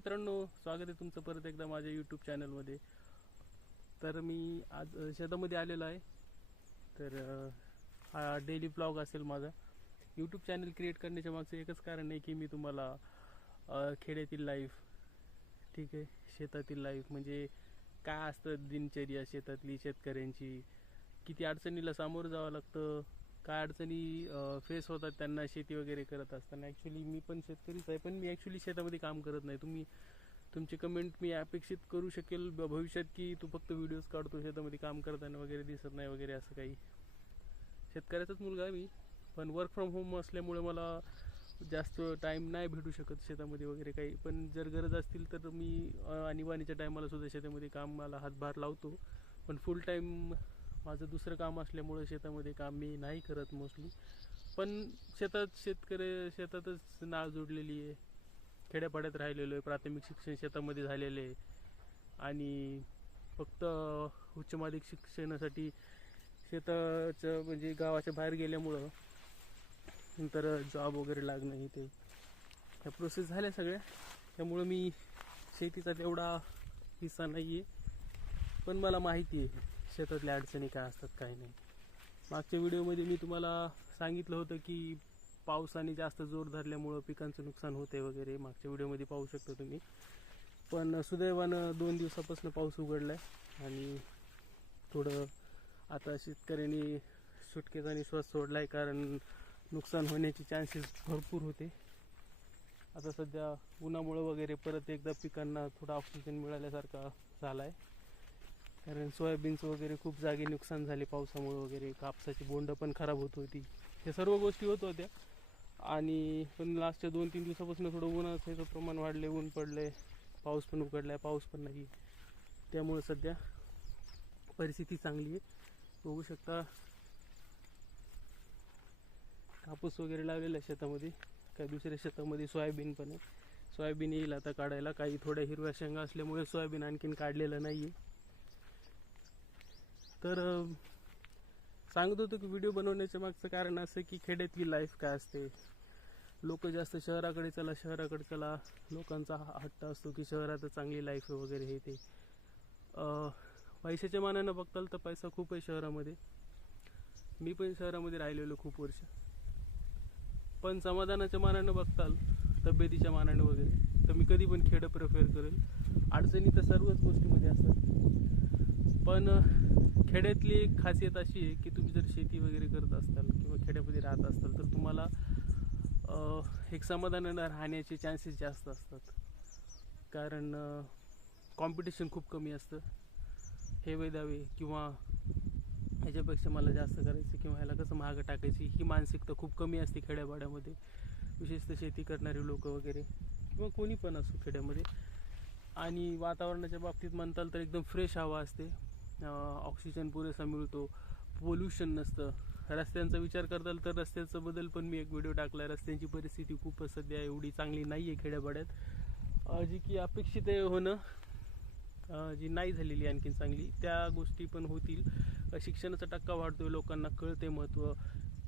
मित्रांनो स्वागत आहे तुमचं परत एकदा माझ्या यूट्यूब चॅनलमध्ये तर मी आज शेतामध्ये आलेलो आहे. तर हा डेली ब्लॉग असेल माझा. यूट्यूब चॅनल क्रिएट करण्याच्या मागचं एकच कारण आहे की मी तुम्हाला खेड्यातील लाईफ ठीक आहे शेतातील लाईफ म्हणजे काय असतं दिनचर्या शेतातली शेतकऱ्यांची? किती अडचणीला सामोरं जावं लागतं? काय अडचणी फेस होतात त्यांना शेती वगैरे करत असताना. ॲक्च्युली मी पण शेतकरीच आहे पण मी ॲक्च्युली शेतामध्ये काम करत नाही. तुम्ही तुमची कमेंट मी अपेक्षित करू शकेल भविष्यात की तू फक्त व्हिडिओज काढतो शेतामध्ये काम करताना वगैरे दिसत नाही वगैरे असं काही. शेतकऱ्याचाच मुलगा आहे मी पण वर्क फ्रॉम होम असल्यामुळे मला जास्त टाईम नाही भेटू शकत शेतामध्ये वगैरे काही. पण जर गरज असतील तर मी आणीबाणीच्या टायमाला सुद्धा शेतामध्ये कामाला हातभार लावतो. पण फुल टाईम माझं दुसरं काम असल्यामुळं शेतामध्ये काम मी नाही करत मोस्टली पण शेतात शेतकरी शेतातच नाळ जोडलेली आहे. खेड्यापाड्यात राहिलेलो आहे. प्राथमिक शिक्षण शेतामध्ये झालेलं आहे. आणि फक्त उच्च माध्यमिक शिक्षणासाठी शेताचं म्हणजे गावाच्या बाहेर गेल्यामुळं नंतर जॉब वगैरे लागणं हे ते. ह्या प्रोसेस झाल्या सगळ्या. त्यामुळं मी शेतीचा तेवढा हिस्सा नाही आहे पण मला माहिती आहे. शेतातल्या अडचणी काय असतात काय नाही. मागच्या व्हिडिओमध्ये मी तुम्हाला सांगितलं होतं की पावसाने जास्त जोर धरल्यामुळं पिकांचं नुकसान होते वगैरे. मागच्या व्हिडिओमध्ये पाहू शकता तुम्ही. पण सुदैवानं दोन दिवसापासून पाऊस उघडला आहे आणि थोडं आता शेतकऱ्यांनी सुटकेचा निश्वास सोडला आहे कारण नुकसान होण्याचे चान्सेस भरपूर होते. आता सध्या उन्हामुळं वगैरे परत एकदा पिकांना थोडा ऑक्सिजन मिळाल्यासारखा झाला आहे कारण सोयाबीनचं वगैरे खूप जागी नुकसान झाले पावसामुळे वगैरे कापसाची बोंड पण खराब होत होती. हे सर्व गोष्टी होत होत्या. आणि पण लास्टच्या दोन तीन दिवसापासून थोडं ऊन असायचं प्रमाण वाढले ऊन पडले पाऊस पण उघडलाय पाऊस पण नाही. त्यामुळे सध्या परिस्थिती चांगली आहे. बघू शकता कापूस वगैरे लावलेला आहे शेतामध्ये. काही दुसऱ्या शेतामध्ये सोयाबीन पण आहे. सोयाबीन येईल आता काढायला. काही थोड्या हिरव्या शेंगा असल्यामुळे सोयाबीन आणखीन काढलेलं नाही आहे तर सांगत होतो की व्हिडिओ बनवण्याच्या मागचं कारण असं की खेड्यातली लाईफ काय असते? लोक जास्त शहराकडे चला शहराकडे चला. लोकांचा हा हट्ट असतो की शहरात चांगली लाईफ आहे वगैरे हे ते. पैशाच्या मानानं बघताल तर पैसा खूप आहे शहरामध्ये. मी पण शहरामध्ये राहिलेलो खूप वर्ष. पण समाधानाच्या मानानं बघताल तब्येतीच्या मानानं वगैरे तर मी कधी पण खेडं प्रेफर करेल. अडचणी तर सर्वच गोष्टीमध्ये असतात. पण खेड्यातली एक खासियत अशी आहे की तुम्ही जर शेती वगैरे करत असाल किंवा खेड्यामध्ये राहत असाल तर तुम्हाला एक समाधानानं राहण्याचे चान्सेस जास्त असतात. कारण कॉम्पिटिशन खूप कमी असतं. हे वैदावे किंवा ह्याच्यापेक्षा मला जास्त करायचं किंवा ह्याला कसं महागं टाकायची ही मानसिकता खूप कमी असते खेड्यापाड्यामध्ये. विशेषतः शेती करणारे लोक वगैरे किंवा कोणी पण असो खेड्यामध्ये. आणि वातावरणाच्या बाबतीत म्हणताल तर एकदम फ्रेश हवा असते. ऑक्सिजन पुरेसा मिळतो. पोल्युशन नसतं. रस्त्यांचा विचार करताल तर रस्त्याचं बदल पण मी एक व्हिडिओ टाकला रस्त्यांची परिस्थिती खूप सध्या एवढी चांगली नाही आहे खेड्यापाड्यात जी की अपेक्षित आहे होणं जी नाही झालेली आणखीन चांगली त्या गोष्टी पण होतील. शिक्षणाचा टक्का वाढतोय लोकांना कळते महत्त्व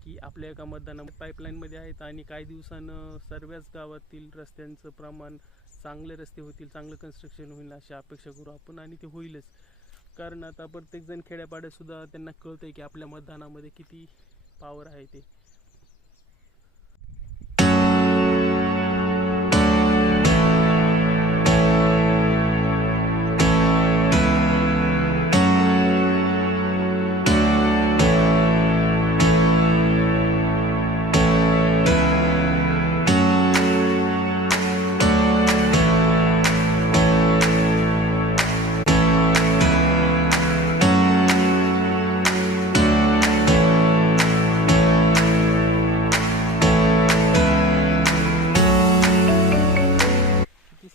की आपल्या एका मतदाना पाईपलाईनमध्ये आहेत आणि काही दिवसानं सर्वच गावातील रस्त्यांचं प्रमाण चांगले रस्ते होतील चांगलं कन्स्ट्रक्शन होईल अशी अपेक्षा करू आपण आणि ते होईलच. कारण आता प्रत्येकजण खेड्यापाड्यात सुद्धा त्यांना कळतंय की आपल्या मतदानामध्ये किती पावर आहे ते.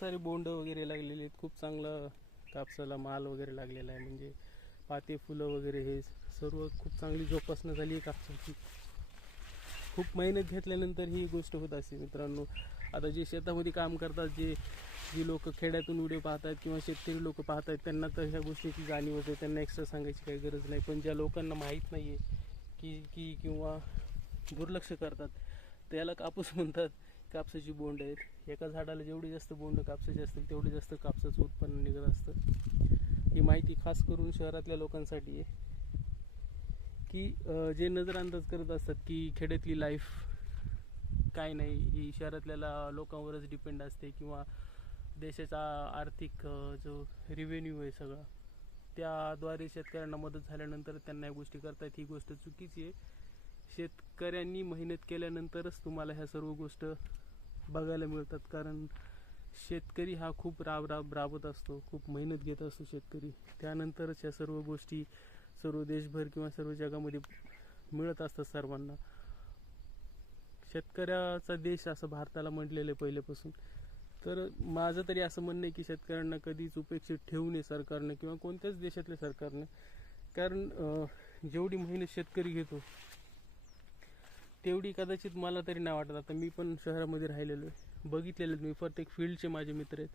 सारे बोंड वगैरे लागलेले आहेत. खूप चांगलं कापसाला माल वगैरे लागलेला आहे. म्हणजे पाते फुलं वगैरे हे सर्व खूप चांगली जोपासना झाली आहे कापसाची. खूप मेहनत घेतल्यानंतर ही गोष्ट होत असते मित्रांनो. आता जे शेतामध्ये काम करतात जे जी लोक खेड्यातून व्हिडिओ पाहतात किंवा शेतकरी लोक पाहतात त्यांना तर ह्या गोष्टीची जाणीव होते. त्यांना एक्स्ट्रा सांगायची काही गरज नाही. पण ज्या लोकांना माहीत नाही आहे की की किंवा दुर्लक्ष करतात त्याला कापूस म्हणतात. कापसाची बोंड आहेत. एका झाडाला जेवढी जास्त बोंड कापसाची असतील तेवढी जास्त कापसाचं उत्पन्न निघत असतं. ही माहिती खास करून शहरातल्या लोकांसाठी आहे. की जे नजरअंदाज करत असतात की खेड्यातली लाईफ काय नाही ही शहरातल्या लोकांवरच डिपेंड असते किंवा देशाचा आर्थिक जो रिव्हेन्यू आहे सगळा त्याद्वारे शेतकऱ्यांना मदत झाल्यानंतर त्यांना या गोष्टी करतात ही गोष्ट चुकीची आहे. शेतकऱ्यांनी मेहनत केल्यानंतरच तुम्हाला ह्या सर्व गोष्ट बघायला मिळतात. कारण शेतकरी हा खूप राब राब राबत असतो. खूप मेहनत घेत असतो शेतकरी. त्यानंतरच या सर्व गोष्टी सर्व देशभर किंवा सर्व जगामध्ये मिळत असतात सर्वांना. शेतकऱ्याचा देश असं भारताला म्हटलेलं आहे पहिल्यापासून. तर माझं तरी असं म्हणणं आहे की शेतकऱ्यांना कधीच उपेक्षित ठेवू नये सरकारनं किंवा कोणत्याच देशातल्या सरकारनं. कारण जेवढी मेहनत शेतकरी घेतो तेवढी कदाचित मला तरी नाही वाटत. आता मी पण शहरामध्ये राहिलेलो आहे. बघितलेलं आहेत मी. प्रत्येक फील्डचे माझे मित्र आहेत.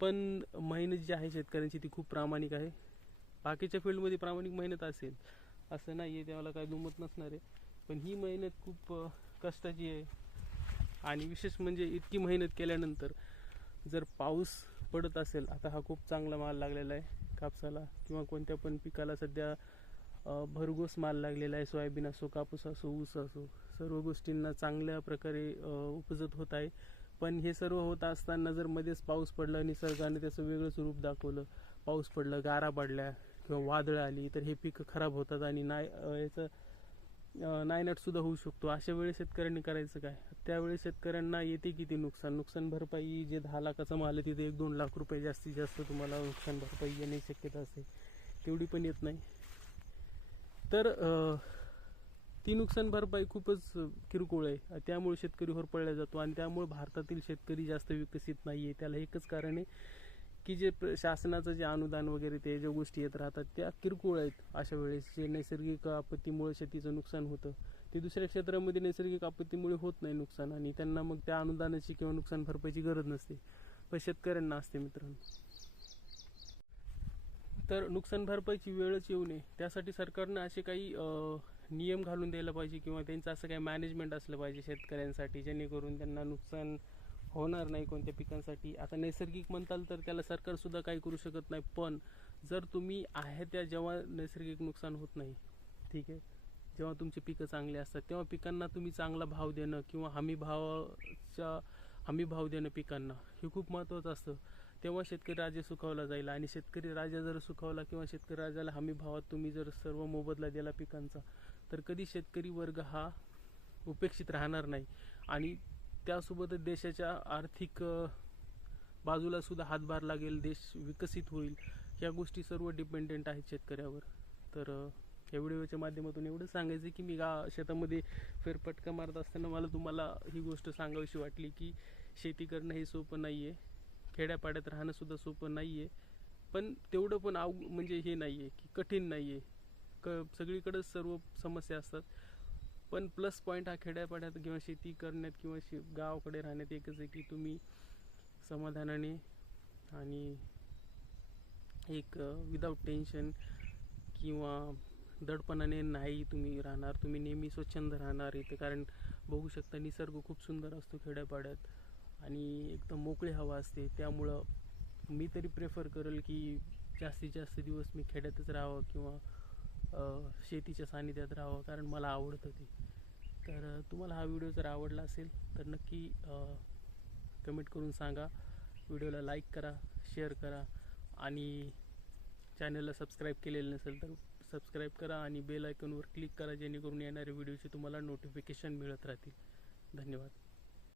पण मेहनत जी आहे शेतकऱ्यांची ती खूप प्रामाणिक आहे. बाकीच्या फील्डमध्ये प्रामाणिक मेहनत असेल असं नाही आहे त्याला काय दुमत नसणार आहे. पण ही मेहनत खूप कष्टाची आहे. आणि विशेष म्हणजे इतकी मेहनत केल्यानंतर जर पाऊस पडत असेल आता हा खूप चांगला माल लागलेला आहे. कापसाला किंवा कोणत्या पण पिकाला सध्या भरघोस माल लागलेला आहे. सोयाबीन असो कापूस असो ऊस असो. सर्व गोष्टींना चांगल्या प्रकारे उपजत होत आहे. पण हे सर्व होत असताना जर मध्येच पाऊस पडला निसर्गाने त्याचं वेगळंच रूप दाखवलं. पाऊस पडलं गारा पडल्या किंवा वादळं आली तर हे पिकं खराब होतात आणि नाय याचं नायनाटसुद्धा सुद्धा होऊ शकतो. अशा वेळेस शेतकऱ्यांनी करायचं काय? त्यावेळेस शेतकऱ्यांना येते किती नुकसान? नुकसान भरपाई जे दहा लाखाचं माल आहे तिथे एक दोन लाख रुपये जास्तीत जास्त तुम्हाला नुकसान भरपाई येण्याची शक्यता असते. तेवढी पण येत नाही. तर ती नुकसान भरपाई खूपच किरकोळ आहे. त्यामुळे शेतकरी होरपळला जातो आणि त्यामुळे भारतातील शेतकरी जास्त विकसित नाही आहे त्याला एकच कारण आहे की जे प्र- शासनाचं जे अनुदान वगैरे ते ज्या गोष्टी येत राहतात त्या किरकोळ आहेत अशा वेळेस. जे नैसर्गिक आपत्तीमुळे शेतीचं नुकसान होतं ते दुसऱ्या क्षेत्रामध्ये नैसर्गिक आपत्तीमुळे होत नाही नुकसान आणि त्यांना मग त्या अनुदानाची किंवा नुकसान भरपाईची गरज नसते. पण शेतकऱ्यांना असते मित्रांनो. तर नुकसान भरपाईची वेळच येऊ नये. त्यासाठी सरकारनं असे काही नियम घालून द्यायला पाहिजे किंवा त्यांचं असं काही मॅनेजमेंट असलं पाहिजे शेतकऱ्यांसाठी जेणेकरून त्यांना नुकसान होणार नाही कोणत्या पिकांसाठी. आता नैसर्गिक म्हणताल तर त्याला सरकारसुद्धा काही करू शकत नाही पण जर तुम्ही आहे त्या जेव्हा नैसर्गिक नुकसान होत नाही ठीक आहे जेव्हा तुमची पिकं चांगली असतात तेव्हा पिकांना तुम्ही चांगला भाव देणं किंवा हमी भावाच्या हमी भाव देणं पिकांना हे खूप महत्त्वाचं असतं. तेव्हा शेतकरी राजा सुखावला जाईल आणि शेतकरी राजा जर सुखावला किंवा शेतकरी राजाला हमी भावात तुम्ही जर सर्व मोबदला दिला पिकांचा तर कधी शेतकरी वर्ग हा उपेक्षित राहणार नाही. आणि त्यासोबतच देशाच्या आर्थिक बाजूला सुद्धा हातभार लागेल देश विकसित होईल ह्या गोष्टी सर्व डिपेंडेंट आहेत शेतकऱ्यावर. तर अ, या व्हिडिओच्या माध्यमातून एवढं सांगायचं की मी गा शेतामध्ये फेरफटका मारत असताना मला तुम्हाला ही गोष्ट सांगावीशी वाटली की शेती करणं हे सोपं नाही आहे खेड्यापाड्यात राहणंसुद्धा सोपं नाही आहे पण तेवढं पण आव म्हणजे हे नाही आहे की कठीण नाही आहे क सगळीकडे सर्व समस्या असतात. पण प्लस पॉईंट हा खेड्यापाड्यात किंवा शेती करण्यात किंवा शे गावाकडे राहण्यात एकच आहे की तुम्ही समाधानाने आणि एक विदाऊट टेन्शन किंवा दडपणाने नाही तुम्ही राहणार. तुम्ही नेहमी स्वच्छंद राहणार इथे. कारण बघू शकता निसर्ग खूप सुंदर असतो खेड्यापाड्यात आणि एकदम मोकळी हवा असते. त्यामुळं मी तरी प्रेफर करेल की जास्तीत जास्त दिवस मी खेड्यातच राहावं किंवा शेतीच्या सानिध्यात राहावं कारण मला आवडतं ते. तर तुम्हाला हा व्हिडिओ जर आवडला असेल तर नक्की कमेंट करून सांगा. व्हिडिओला लाईक करा शेअर करा. आणि चॅनलला सबस्क्राईब केलेलं नसेल तर सबस्क्राईब करा आणि बेल आयकॉनवर क्लिक करा जेणेकरून येणाऱ्या व्हिडिओचे तुम्हाला नोटिफिकेशन मिळत राहतील. धन्यवाद.